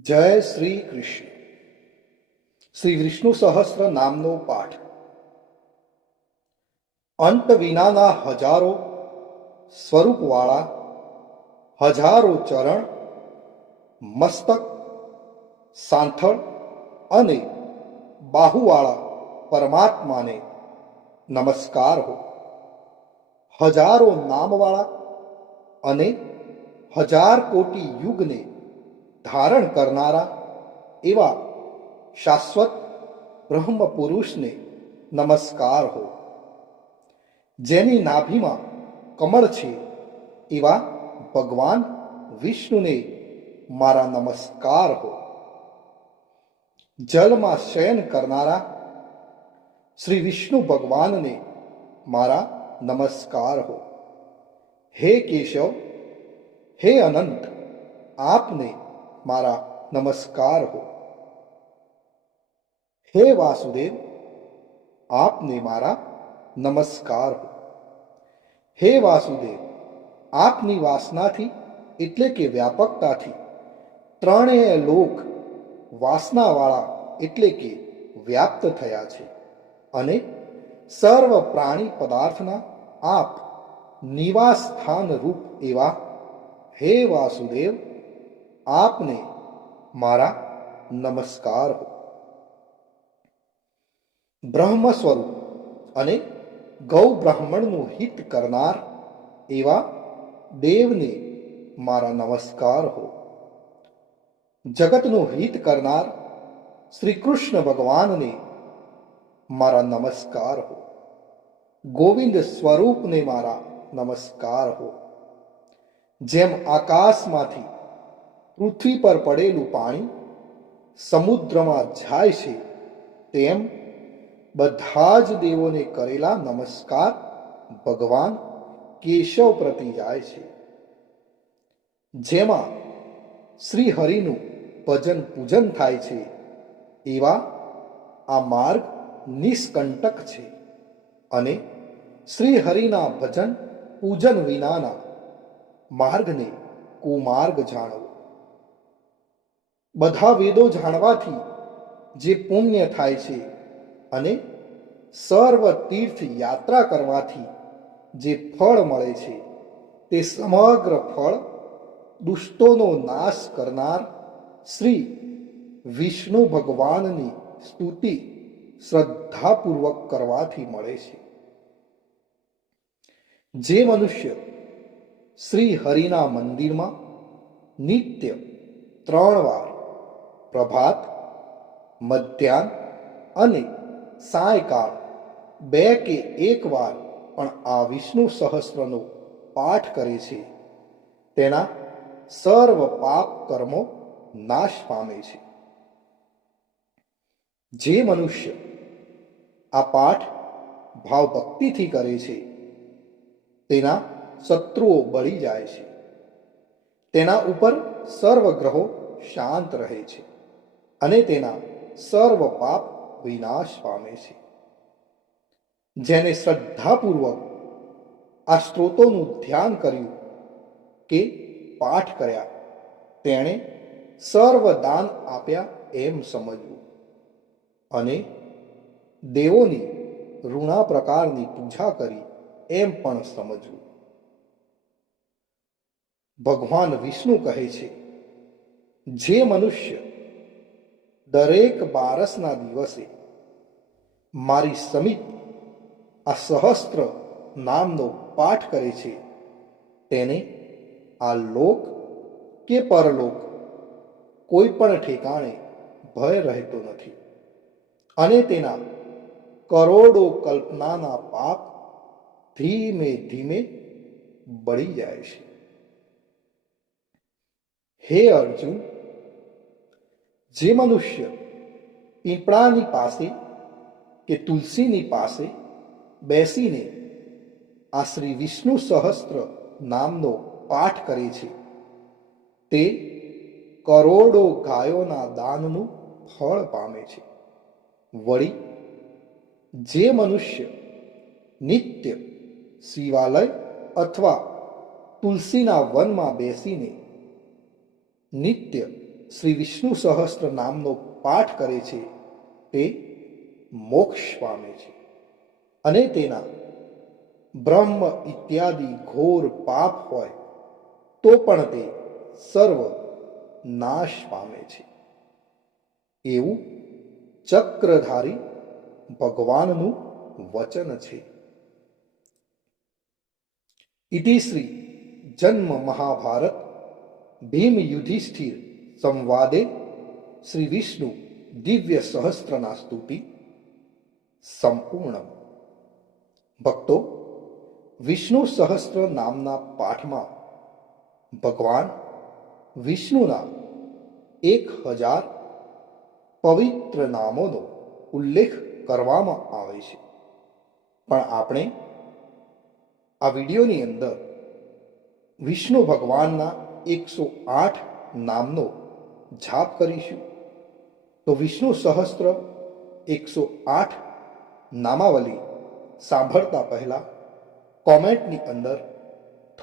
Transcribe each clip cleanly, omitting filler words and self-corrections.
જય શ્રી કૃષ્ણ. શ્રી વિષ્ણુ સહસ્ત્ર નામનો પાઠ. અંત વિનાના હજારો સ્વરૂપવાળા, હજારો ચરણ, મસ્તક, સાંથળ અને બાહુવાળા પરમાત્માને નમસ્કાર હો. હજારો નામવાળા અને હજાર કોટી યુગને ધારણ કરનારા એવા શાશ્વત બ્રહ્મ પુરુષને નમસ્કાર હો. જેની નાભીમાં કમળ છે એવા ભગવાન વિષ્ણુને મારા નમસ્કાર હો. જલમાં શયન કરનારા શ્રી વિષ્ણુ ભગવાનને મારા નમસ્કાર હો. હે કેશવ, હે અનંત, આપને મારા નમસ્કાર હો. હે વાસુદેવ, આપને મારા નમસ્કાર હો. હે વાસુદેવ, આપની વાસનાથી એટલે કે વ્યાપકતાથી ત્રણેય લોક વાસનાવાળા એટલે કે વ્યાપ્ત થયા છે અને સર્વ પ્રાણી પદાર્થના આપ નિવાસ સ્થાન રૂપ એવા હે વાસુદેવ, આપને મારા નમસ્કાર હો. બ્રહ્મ સ્વરૂપ અને ગૌ બ્રાહ્મણનું હિત કરનાર એવા દેવને મારા નમસ્કાર હો. જગતનું હિત કરનાર શ્રી કૃષ્ણ ભગવાનને મારા નમસ્કાર હો. ગોવિંદ સ્વરૂપને મારા નમસ્કાર હો. જેમ આકાશમાંથી પૃથ્વી પર પડેલું પાણી સમુદ્રમાં જાય છે તેમ બધા જ દેવોને કરેલા નમસ્કાર ભગવાન કેશવ પ્રતિ જાય છે. જેમાં શ્રી હરિનું ભજન પૂજન થાય છે એવા આ માર્ગ નિષ્કંટક છે અને શ્રી હરિના ભજન પૂજન વિનાના માર્ગને કુમાર્ગ જાણવો. બધા વેદો જાણવાથી જે પુણ્ય થાય છે અને સર્વ તીર્થ યાત્રા કરવાથી જે ફળ મળે છે તે સમગ્ર ફળ દુષ્ટોનો નાશ કરનાર શ્રી વિષ્ણુ ભગવાનની સ્તુતિ શ્રદ્ધાપૂર્વક કરવાથી મળે છે. જે મનુષ્ય શ્રી હરિના મંદિરમાં નિત્ય 3 વાર પ્રભાત, મધ્યાહ્ન અને સાયકાળ 2 કે 1 વાર પણ આ વિષ્ણુ સહસ્રનો પાઠ કરે છે તેના સર્વ પાપ કર્મો નાશ પામે છે. જે મનુષ્ય આ પાઠ ભાવ ભક્તિથી કરે છે તેના શત્રુઓ બળી જાય છે. તેના ઉપર સર્વ ગ્રહો શાંત રહે છે અને તેના સર્વ પાપ વિનાશ પામે છે. જેને શ્રદ્ધાપૂર્વક આ સ્ત્રોતોનું ધ્યાન કર્યું કે પાઠ કર્યા તેણે સર્વ દાન આપ્યા એમ સમજવું અને દેવોની ઋણા પ્રકારની પૂજા કરી એમ પણ સમજવું. ભગવાન વિષ્ણુ કહે છે, જે મનુષ્ય દરેક બારસના દિવસે મારી સમિત આ સહસ્ત્ર નામનો પાઠ કરે છે તેને આ લોક કે પરલોક કોઈ પણ ઠેકાણે ભય રહેતો નથી અને તેના કરોડો કલ્પનાના પાપ ધીમે ધીમે બળી જાય છે. હે અર્જુન, જે મનુષ્ય પીપળાની પાસે કે તુલસીની પાસે બેસીને આ શ્રી વિષ્ણુ સહસ્ત્ર નામનો પાઠ કરે છે તે કરોડો ગાયોના દાનનું ફળ પામે છે. વળી જે મનુષ્ય નિત્ય શિવાલય અથવા તુલસીના વનમાં બેસીને નિત્ય શ્રી વિષ્ણુ સહસ્ત્ર નામનો પાઠ કરે છે તે મોક્ષ પામે છે અને તેના બ્રહ્મ ઇત્યાદિ ઘોર પાપ હોય તો પણ તે સર્વ નાશ પામે છે. એવું ચક્રધારી ભગવાનનું વચન છે. ઇતિ શ્રી જન્મ મહાભારત ભીમ યુધિષ્ઠિર સંવાદે શ્રી વિષ્ણુ દિવ્ય સહસ્ત્રના સ્તુતિ સંપૂર્ણ. ભક્તો, વિષ્ણુ સહસ્ત્ર નામના પાઠમાં ભગવાન વિષ્ણુના 1000 પવિત્ર નામોનો ઉલ્લેખ કરવામાં આવે છે. પણ આપણે આ વિડીયોની અંદર વિષ્ણુ ભગવાનના 108 નામનો જાપ કરીશું. તો વિષ્ણુ સહસ્ત્ર 108 નામાવલી સાંભળતા પહેલા કોમેન્ટની અંદર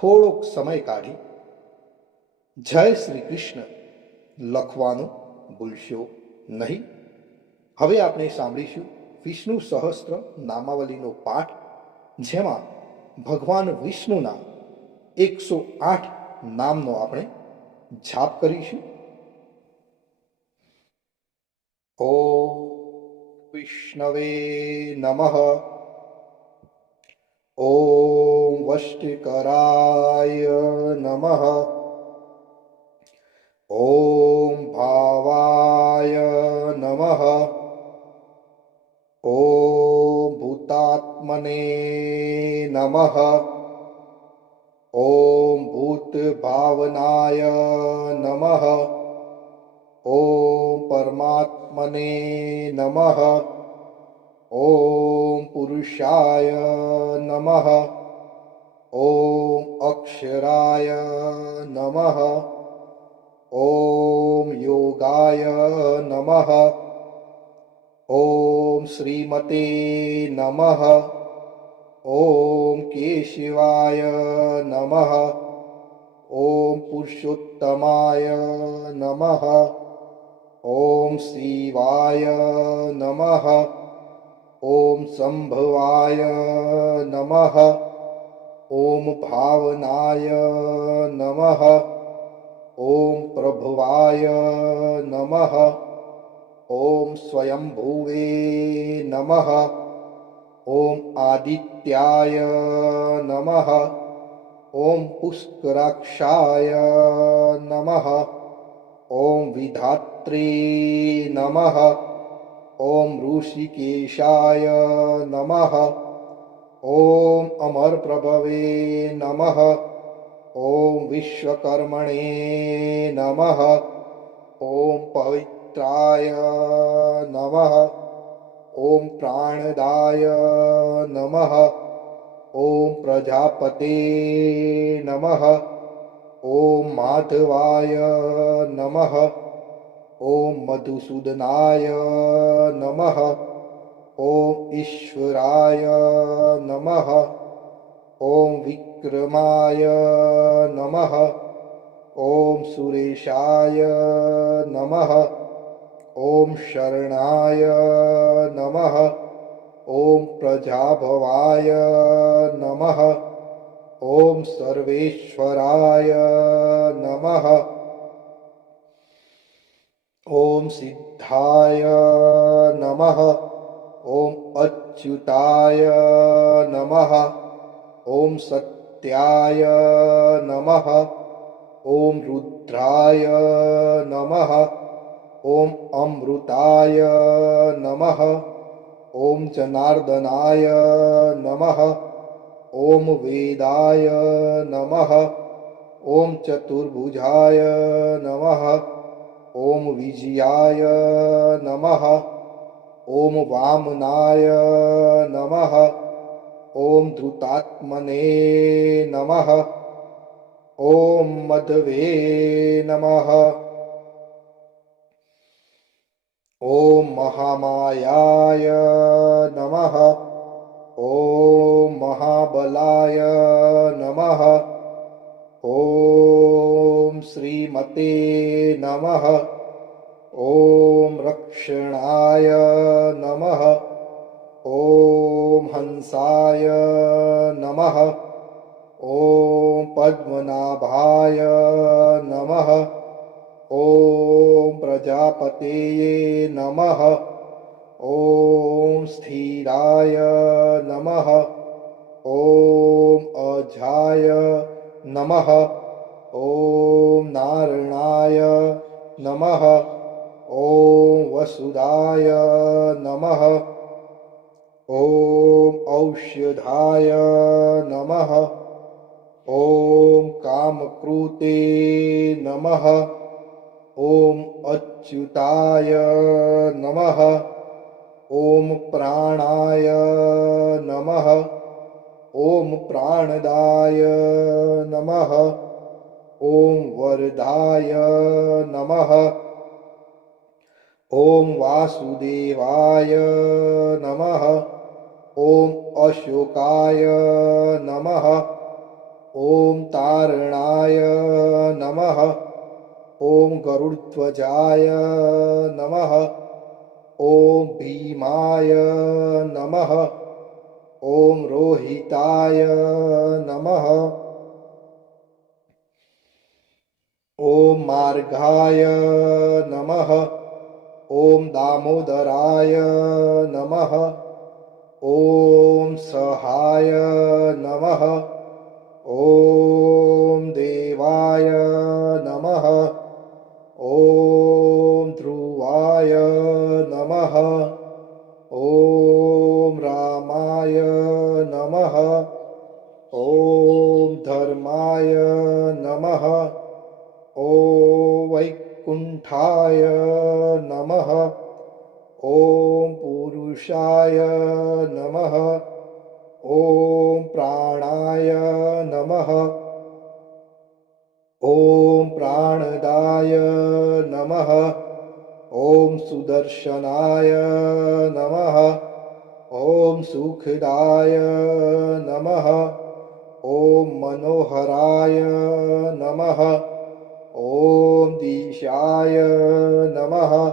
થોડોક સમય કાઢી જય શ્રી કૃષ્ણ લખવાનું ભૂલશો નહીં. હવે આપણે સાંભળીશું વિષ્ણુ સહસ્ત્ર નામાવલીનો પાઠ, જેમાં ભગવાન વિષ્ણુના 108 નામનો આપણે જાપ કરીશું. ઓમ વિષ્ણવે નમઃ. ઓમ વષ્ટિકરાય નમઃ. ઓમ ભાવાય નમઃ. ઓમ ભૂતાત્મને નમઃ. ઓમ ભૂતભાવનાય નમઃ. ઓમ પરમાત્મને નમઃ. ઓમ પુરુષાય નમઃ. ઓમ અક્ષરાય નમઃ. ઓમ યોગાય નમઃ. ઓમ શ્રીમતે નમઃ. ઓમ કેશવાય નમઃ. ઓમ પુરુષોત્તમાય નમઃ. ઓમ શિવાય નમઃ. ઓમ સંભવાય નમઃ. ઓમ ભાવનાય નમઃ. ઓમ પ્રભવાય નમઃ. ઓમ સ્વયંભુવે નમઃ. ઓમ આદિત્યાય નમઃ. ઓમ પુષ્કરાક્ષાય નમઃ. ઓમ વિધાત્રે નમઃ. ઓમ ઋષિકેશાય નમઃ. ઓમ અમરપ્રભવે નમઃ. ઓમ વિશ્વકર્મણે નમઃ. ઓમ પવિત્રાય નમઃ. ઓમ પ્રાણદાય નમઃ. ઓમ પ્રજાપતે નમઃ. ઓમ માધવાય નમઃ. ઓમ મધુસૂદનાય નમઃ. ઓમ ઈશ્વરાય નમઃ. ઓમ વિક્રમાય નમઃ. ઓમ સુરેશાય નમઃ. ઓમ શરણાય નમઃ. ઓમ પ્રજાભવાય નમઃ. ઓમ સર્વેશ્વરાય નમઃ. ઓમ સિદ્ધાય નમઃ. ઓમ અચ્યુતાય નમઃ. ઓમ સત્યાય નમઃ. ઓમ રુદ્રાય નમઃ. ઓમ અમૃતાય નમઃ. ઓમ જનાર્દનાય નમઃ. ઓમ વેદાય નમઃ. ઓમ ચતુર્ભુજાય નમઃ. ઓમ વિજયાય નમઃ. ઓમ વામનાય નમઃ. ઓમ ધૃતાત્મને નમઃ. ઓમ મધવે નમઃ. ઓમ મહામાયાય નમઃ. ઓમ મહાબલાય નમઃ. ઓમ શ્રીમતે નમઃ. પદ્મનાભાય નમઃ. ઓમ પ્રજાપતયે નમઃ. ઓમ સ્થિરાય નમઃ. ઓમ અજાય નમઃ. ઓમ નારાયણાય નમઃ. ઓમ વસુદાય નમઃ. ઓમ ઔષધાય નમઃ. ઓમ કામકૃતે નમઃ. ઓમ અચ્યુતાય નમઃ. ઓમ પ્રાણાય નમઃ. ઓમ પ્રાણદાય નમઃ. ઓમ વરદાય નમઃ. ઓમ વાસુદેવાય નમઃ. ઓમ અશોકાય નમઃ. ઓમ તારણાય નમઃ. ઓમ ગરુડધ્વજાય નમઃ. ઓમ ભીમાય નમઃ. ઓમ રોહિતાય નમઃ. ઓમ માર્ગાય નમઃ. ઓમ દામોદરાય નમઃ. ઓમ સહાય નમઃ. ઓમ દેવાય નમઃ. ઓમ ધ્રુવાય નમઃ. ઓમ રામાય નમઃ. ઓમ ધર્માય નમઃ. ઓમ વૈકુંઠાય નમઃ. ઓમ પુરુષાય નમઃ. ઓમ પ્રાણાય નમઃ. ઓમ પ્રાણદાય નમઃ. ઓમ સુદર્શનાય નમઃ. ઓમ સુખદાય નમઃ. ઓમ મનોહરાય નમઃ. ઓમ દિશાય નમઃ.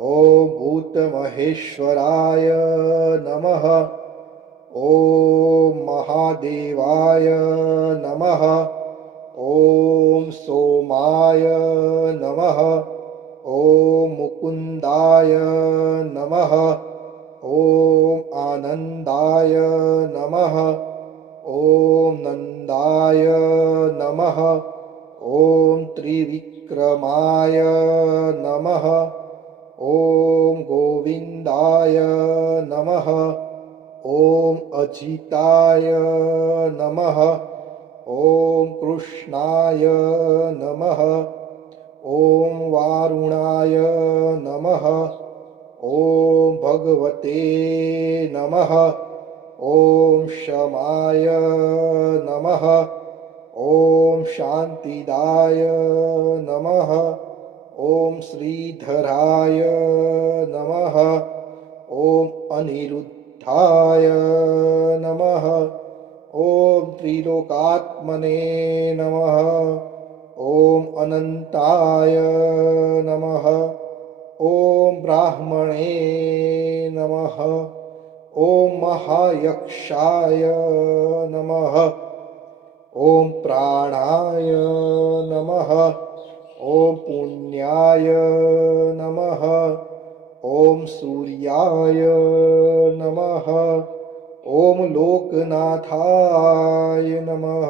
ઓમ ભૂતમહેશ્વરાય નમઃ. ઓમ મહાદેવાય નમઃ. ઓમ સોમાય નમઃ. ઓમ મુકુંદાય નમઃ. ઓમ આનંદાય નમઃ. ઓમ નંદાય નમઃ. ઓમ ત્રિવિક્રમાય નમઃ. ઓમ ગોવિંદાય નમઃ. ઓમ અજિતાય નમઃ. ઓમ કૃષ્ણાય નમઃ. ઓમ વારુણાય નમઃ. ઓમ ભગવતે નમઃ. ઓમ શમાય નમઃ. ઓમ શાંતિદાય નમઃ. ઓમ શ્રીધરાય નમઃ. ઓમ અનિરુદ્ધાય નમઃ. ઓમ ત્રિલોકાત્મને નમઃ. ઓમ અનંતાય નમઃ. ઓમ બ્રાહ્મણે નમઃ. ઓમ મહાયક્ષાય નમઃ. ઓમ પ્રાણાય નમઃ. ઓમ પુણ્યાય નમઃ. ઓમ સૂર્યાય નમઃ. ઓમ લોકનાથાય નમઃ.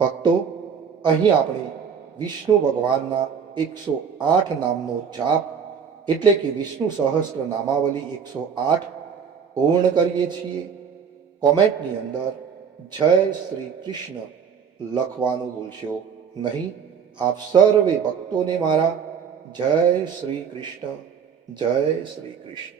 ભક્તો, અહીં આપણે વિષ્ણુ ભગવાનના 108 નામનો જાપ એટલે કે વિષ્ણુ સહસ્ત્ર નામાવલી 108 પૂર્ણ કરીએ છીએ. કોમેન્ટની અંદર જય શ્રી કૃષ્ણ લખવાનું ભૂલશો નહીં. આપ સર્વે ભક્તોને મારા જય શ્રી કૃષ્ણ, જય શ્રી કૃષ્ણ.